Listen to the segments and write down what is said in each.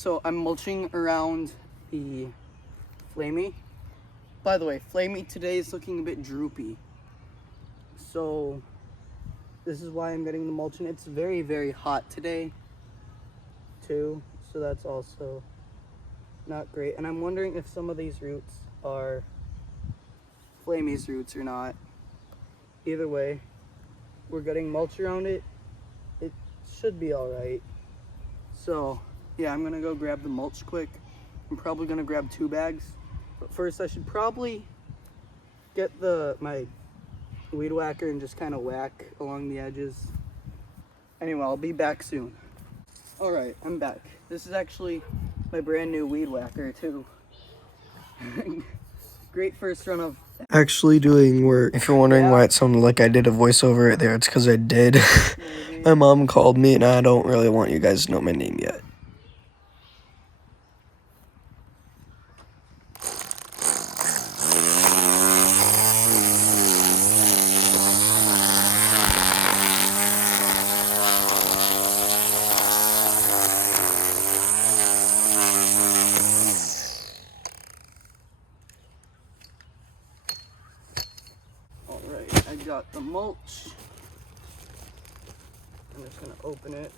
So I'm mulching around the flamey. By the way, flamey today is looking a bit droopy. So this is why I'm getting the mulching. It's very, very hot today too. So that's also not great. And I'm wondering if some of these roots are flamey's roots or not. Either way, we're getting mulch around it. It should be all right. So yeah, I'm gonna go grab the mulch quick. I'm probably gonna grab 2 bags. But first I should probably get my weed whacker and just kind of whack along the edges. Anyway, I'll be back soon. All right, I'm back. This is actually my brand new weed whacker too. Great first run of actually doing work. If you're wondering why it sounded like I did a voiceover right there, it's because I did. My mom called me and I don't really want you guys to know my name yet. All right, I got the mulch. I'm just gonna open it.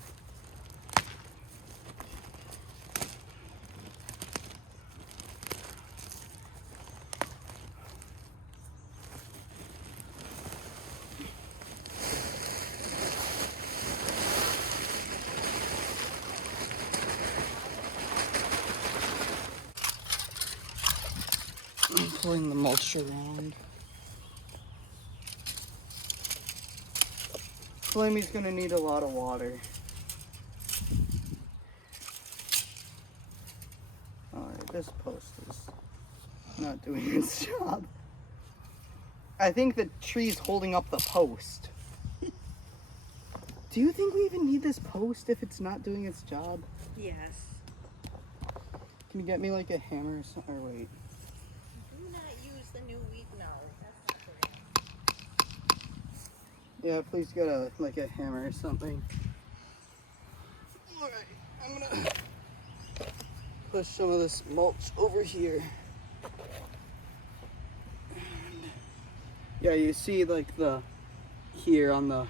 I'm pulling the mulch around. Flamey's gonna need a lot of water. Alright, this post is not doing its job. I think the tree's holding up the post. Do you think we even need this post if it's not doing its job? Yes. Can you get me like a hammer or something? Or wait. Do not use the new weed now. That's not correct. Yeah, please get like a hammer or something. Alright, I'm gonna push some of this mulch over here. And yeah, you see like here on the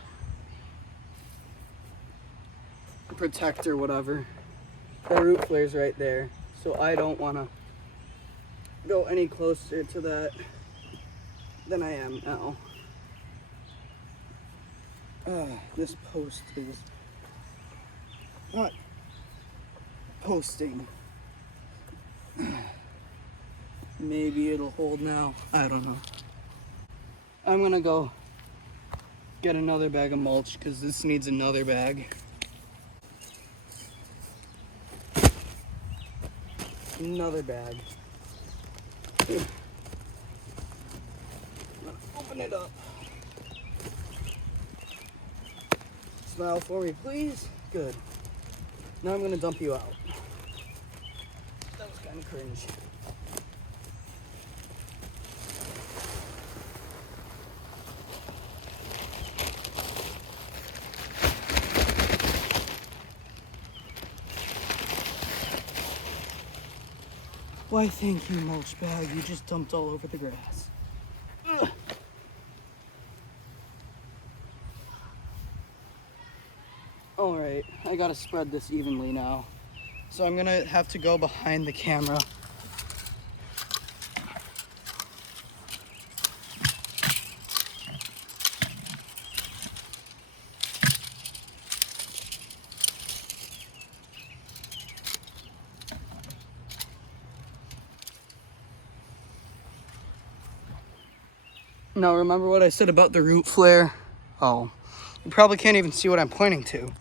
protector, whatever. The root flare's right there. So I don't wanna go any closer to that than I am now. This post is not posting. Maybe it'll hold now. I don't know. I'm gonna go get another bag of mulch because this needs another bag. Another bag. I'm gonna open it up. Smile for me, please. Good. Now I'm gonna dump you out. That was kind of cringe. Why, thank you, mulch bag. You just dumped all over the grass. Ugh. All right, I gotta spread this evenly now. So I'm gonna have to go behind the camera. Now remember what I said about the root flare? Oh, you probably can't even see what I'm pointing to.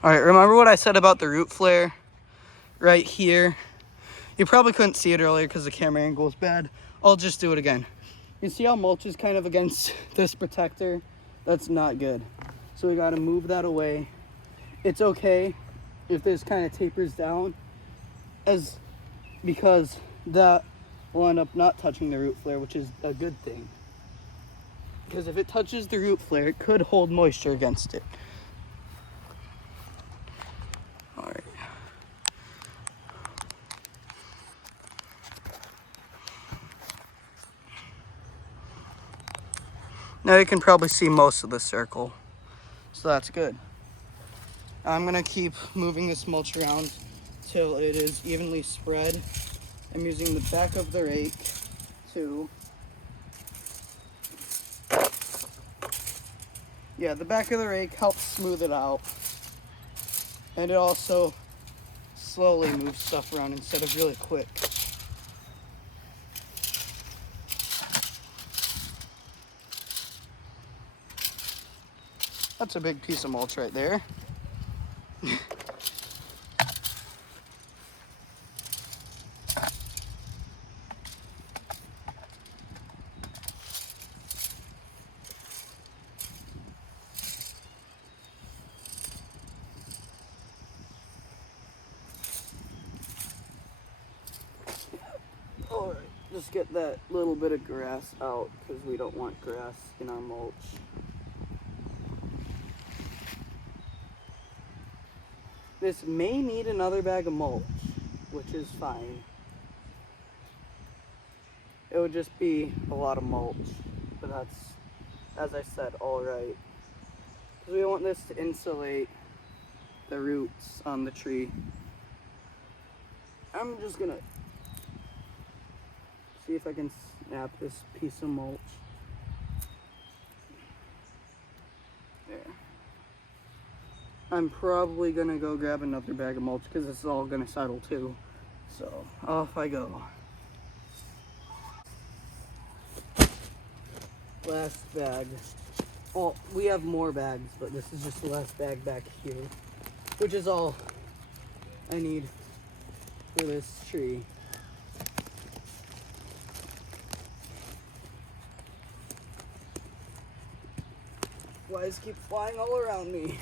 All right, remember what I said about the root flare right here? You probably couldn't see it earlier because the camera angle is bad. I'll just do it again. You see how mulch is kind of against this protector? That's not good. So we gotta move that away. It's okay if this kind of tapers down because that will end up not touching the root flare, which is a good thing. Because if it touches the root flare, it could hold moisture against it. Now you can probably see most of the circle, so that's good. I'm gonna keep moving this mulch around till it is evenly spread. I'm using the back of the rake to, yeah, the back of the rake helps smooth it out. And it also slowly moves stuff around instead of really quick. That's a big piece of mulch right there. Alright, just get that little bit of grass out because we don't want grass in our mulch. This may need another bag of mulch, which is fine. It would just be a lot of mulch, but that's, as I said, alright. Because we want this to insulate the roots on the tree. I'm just gonna see if I can snap this piece of mulch. There. I'm probably gonna go grab another bag of mulch because this is all gonna settle too. So off I go. Last bag. Oh, we have more bags, but this is just the last bag back here, which is all I need for this tree. Flies keep flying all around me.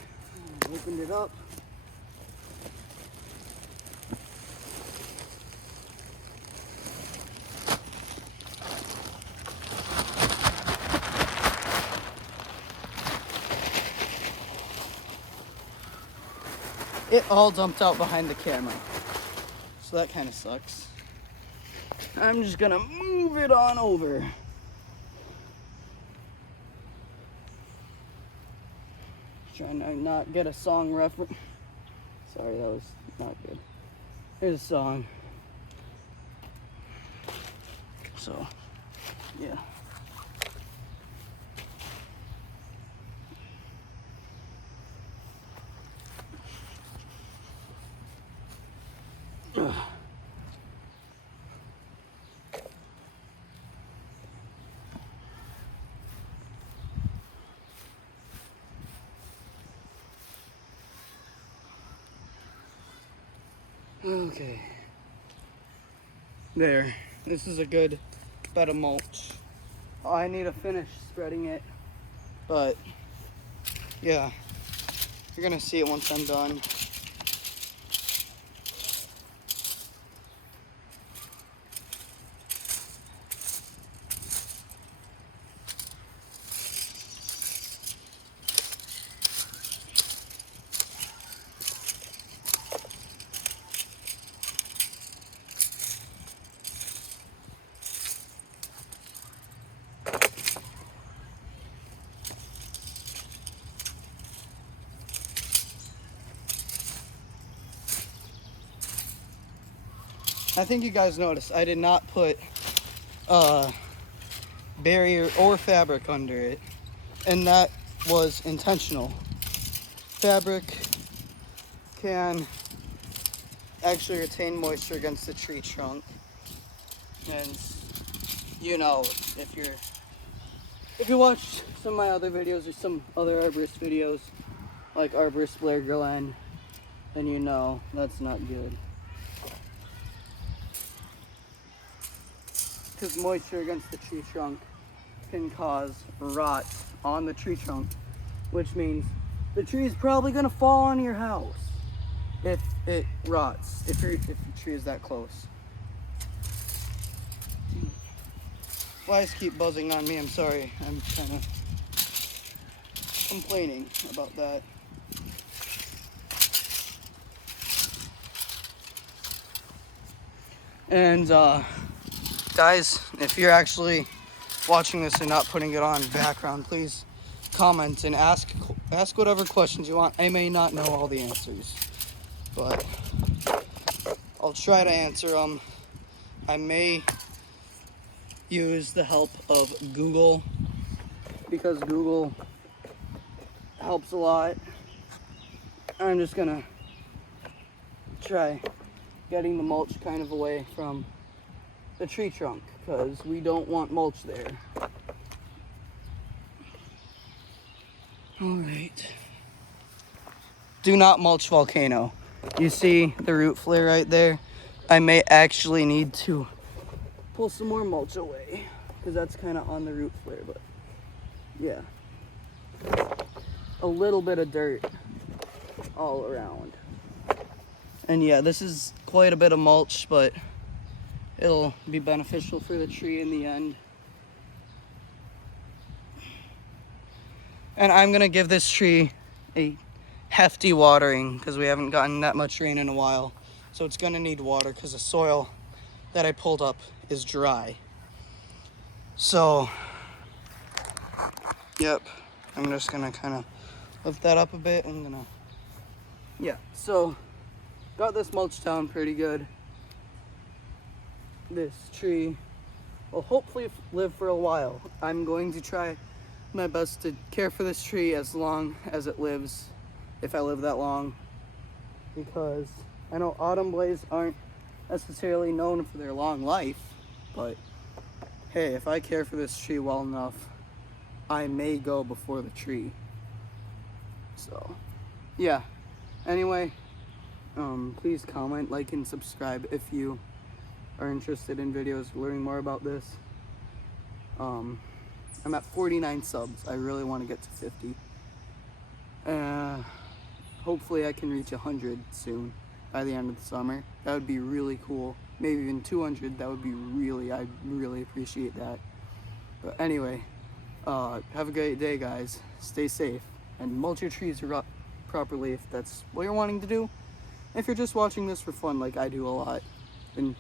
Opened it up. It all dumped out behind the camera, so that kind of sucks. I'm just gonna move it on over. Trying to not get a song reference. Sorry, that was not good. Here's a song. So, yeah. Ugh. Okay. There. This is a good bed of mulch. I need to finish spreading it, but yeah, you're gonna see it once I'm done. I think you guys noticed I did not put barrier or fabric under it, and that was intentional. Fabric can actually retain moisture against the tree trunk, and you know, if you watched some of my other videos or some other arborist videos like Arborist Blair Glenn, then you know that's not good. Because moisture against the tree trunk can cause rot on the tree trunk, which means the tree is probably gonna fall on your house if it rots, if the tree is that close. Flies keep buzzing on me, I'm sorry. I'm kind of complaining about that. And guys, if you're actually watching this and not putting it on background, please comment and ask whatever questions you want. I may not know all the answers, but I'll try to answer them. I may use the help of Google because Google helps a lot. I'm just gonna try getting the mulch kind of away from the tree trunk because we don't want mulch there. All right. Do not mulch volcano. You see the root flare right there? I may actually need to pull some more mulch away because that's kind of on the root flare, but yeah. A little bit of dirt all around. And yeah, this is quite a bit of mulch, but it'll be beneficial for the tree in the end. And I'm gonna give this tree a hefty watering because we haven't gotten that much rain in a while. So it's gonna need water because the soil that I pulled up is dry. So, yep, I'm just gonna kind of lift that up a bit. Yeah, so got this mulch down pretty good. This tree will hopefully live for a while. I'm going to try my best to care for this tree as long as it lives, if I live that long, because I know autumn blaze aren't necessarily known for their long life, but hey, if I care for this tree well enough, I may go before the tree. So yeah, anyway, please comment, like, and subscribe if you are interested in videos learning more about this. I'm at 49 subs. I really want to get to 50. Hopefully I can reach 100 soon by the end of the summer. That would be really cool. Maybe even 200. That would be I'd really appreciate that. But anyway, have a great day, guys. Stay safe and mulch your trees properly if that's what you're wanting to do. If you're just watching this for fun like I do a lot, then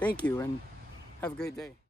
thank you and have a great day.